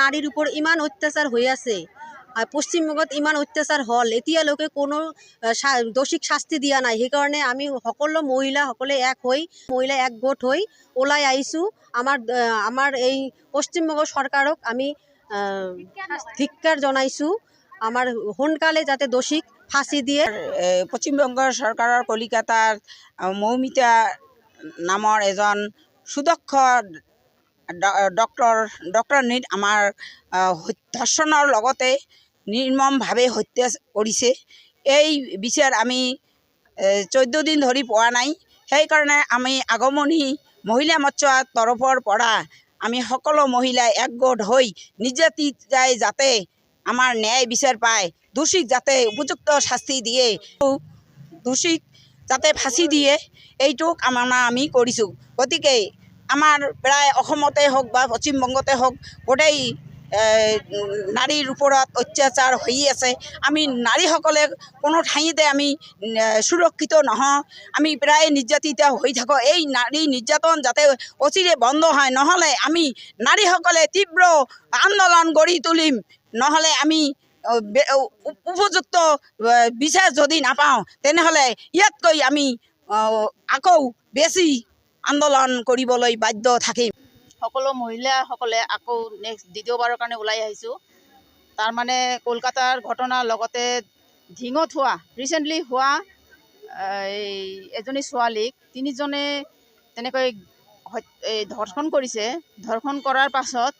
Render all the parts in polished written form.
নাৰীৰ উপৰ ইমান অত্যাচাৰ হয়ে আছে, পশ্চিমবঙ্গত ইমান অত্যাচাৰ হল, এতিয়ালৈকে কোনো দোষীক শাস্তি দিয়া নাই। সেইকাৰণে আমি সকলো মহিলা সকলে মহিলা একগোট হৈ ওলাই আহিছোঁ। আমাৰ এই পশ্চিমবঙ্গ সৰকাৰক আমি ধিক্কাৰ জনাইছোঁ। আমাৰ সোনকালে যাতে দোষীক ফাঁসি দিয়ে। পশ্চিমবঙ্গ সৰকাৰেৰ কলিকাতাৰ মৌমিতা নামৰ এজন সুদক্ষ ডক্টৰনীক আমাৰ ধৰ্ষণৰ লগতে নিৰ্মমভাৱে হত্যা কৰিছে। এই বিচাৰ আমি 14 দিন ধৰি পোৱা নাই। সেইকাৰণে আমি আগমনী মহিলা মৰ্চাৰ তৰফৰ পৰা আমি সকলো মহিলাই একগোট হৈ নিৰ্যাতিতাই যাতে আমাৰ ন্যায় বিচাৰ পায়, দোষীক যাতে উপযুক্ত শাস্তি দিয়ে, দোষীক যাতে ফাঁসি দিয়ে, এইটোক কামনা আমি কৰিছোঁ। গতিকে আমাৰ প্ৰায় অসমতে হওক বা পশ্চিমবংগতে হওক গোটেই নারীর উপরত অত্যাচার হয়ে আছে। আমি নারীসকলে কোনো ঠাইতে আমি সুরক্ষিত নহওঁ, আমি প্ৰায় নিৰ্যাতিত হৈ থাকোঁ। এই নাৰী নিৰ্যাতন যাতে অচিৰে বন্ধ হয়, নহ'লে আমি নাৰীসকলে তীব্ৰ আন্দোলন গঢ়ি তুলিম। নহ'লে আমি উপযুক্ত বিচাৰ যদি নাপাওঁ, তেনেহ'লে ইয়াতকৈ আমি আকৌ বেছি আন্দোলন কৰিবলৈ বাধ্য থাকিম। সকলো মহিলাসকলে আকৌ নেক্সট দ্বিতীয়বাৰৰ কাৰণে ওলাই আহিছোঁ। তাৰমানে কলকাতাৰ ঘটনাৰ লগতে ধিঙত হোৱা ৰিচেণ্টলি হোৱা এজনী ছোৱালীক 3জনে তেনেকৈ ধৰ্ষণ কৰিছে। ধৰ্ষণ কৰাৰ পাছত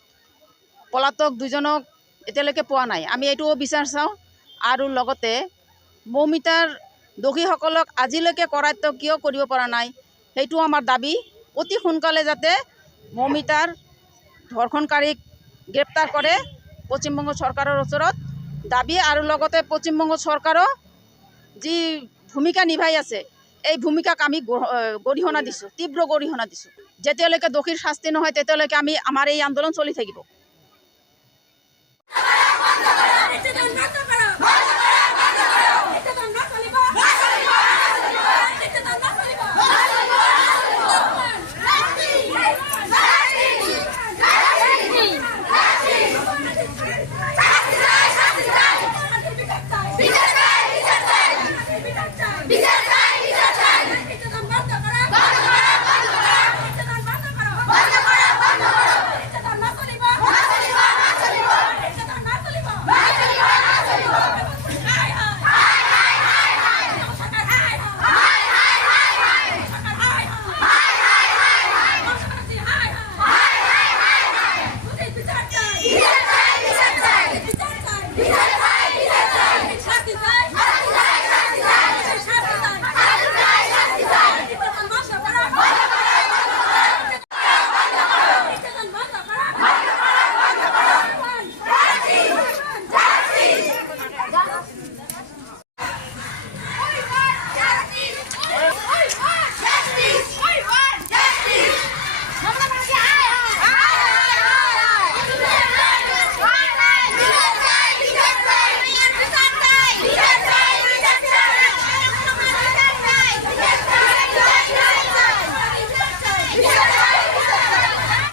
পলাতক 2জনক এতিয়ালৈকে পোৱা নাই। আমি এইটোও বিচাৰ চাওঁ। আৰু লগতে মৌমিতাৰ দোষীসকলক আজিলৈকে কৰায়ত্ব কিয় কৰিব পৰা নাই, সেইটো আমাৰ দাবী। অতি সোনকালে যাতে মৌমিতাৰ ধৰ্ষণকাৰীক গ্ৰেপ্তাৰ কৰে, পশ্চিমবঙ্গ চৰকাৰৰ ওচৰত দাবী। আৰু লগতে পশ্চিমবঙ্গ চৰকাৰৰ যি ভূমিকা নিভাই আছে, এই ভূমিকাক আমি গৰিহণা দিছোঁ, তীব্ৰ গৰিহণা দিছোঁ। যেতিয়ালৈকে দোষীৰ শাস্তি নহয়, তেতিয়ালৈকে আমাৰ এই আন্দোলন চলি থাকিব।